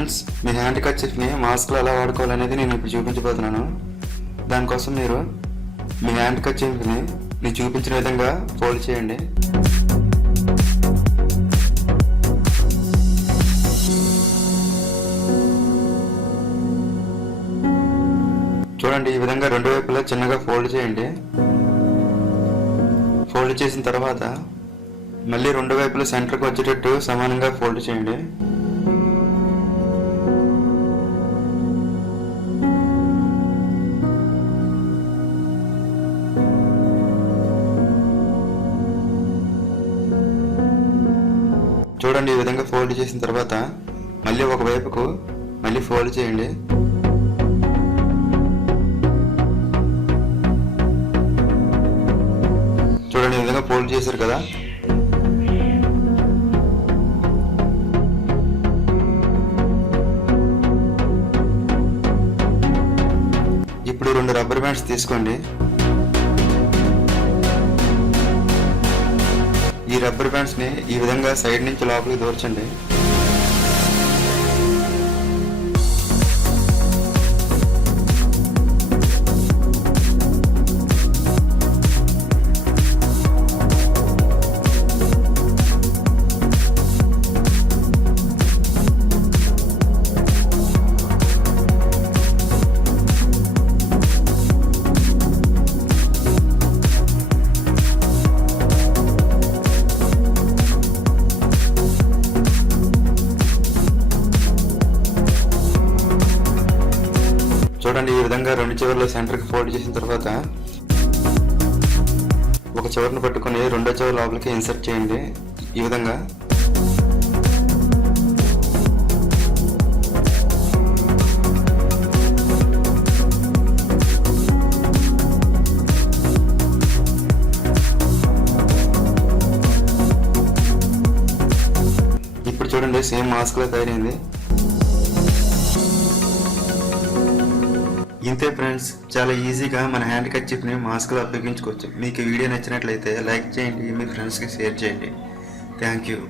ఫ్రెండ్స్, మీ హ్యాండ్ కర్చీఫ్ని మాస్క్లో ఎలా వాడుకోవాలనేది నేను ఇప్పుడు చూపించబోతున్నాను. దానికోసం మీరు మీ హ్యాండ్ కర్చీఫ్ని నేను చూపించిన విధంగా ఫోల్డ్ చేయండి. చూడండి, ఈ విధంగా రెండు వైపులా చిన్నగా ఫోల్డ్ చేయండి. ఫోల్డ్ చేసిన తర్వాత మళ్ళీ రెండు వైపులా సెంటర్కి వచ్చేటట్టు సమానంగా ఫోల్డ్ చేయండి. చూడండి, ఈ విధంగా ఫోల్డ్ చేసిన తర్వాత మళ్ళీ ఒక వైపుకు మళ్ళీ ఫోల్డ్ చేయండి. చూడండి, ఈ విధంగా ఫోల్డ్ చేశారు కదా. ఇప్పుడు రెండు రబ్బర్ బ్యాండ్స్ తీసుకోండి. ఈ రబ్బర్ బ్యాండ్స్ని ఈ విధంగా సైడ్ నుంచి లోపలికి దూర్చండి. చూడండి, ఈ విధంగా రెండు చివర్లు సెంటర్కి ఫోల్డ్ చేసిన తర్వాత ఒక చివరిని పట్టుకొని రెండో చివరి లోపలికి ఇన్సర్ట్ చేయండి. ఈ విధంగా ఇప్పుడు చూడండి, సేమ్ మాస్క్లో తయారైంది. ఇంతే ఫ్రెండ్స్, చాలా ఈజీగా మన హ్యాండ్ కర్చీఫ్ని మాస్క్లో ఉపయోగించుకోవచ్చు. మీకు వీడియో నచ్చినట్లయితే లైక్ చేయండి, మీ ఫ్రెండ్స్కి షేర్ చేయండి. Thank you.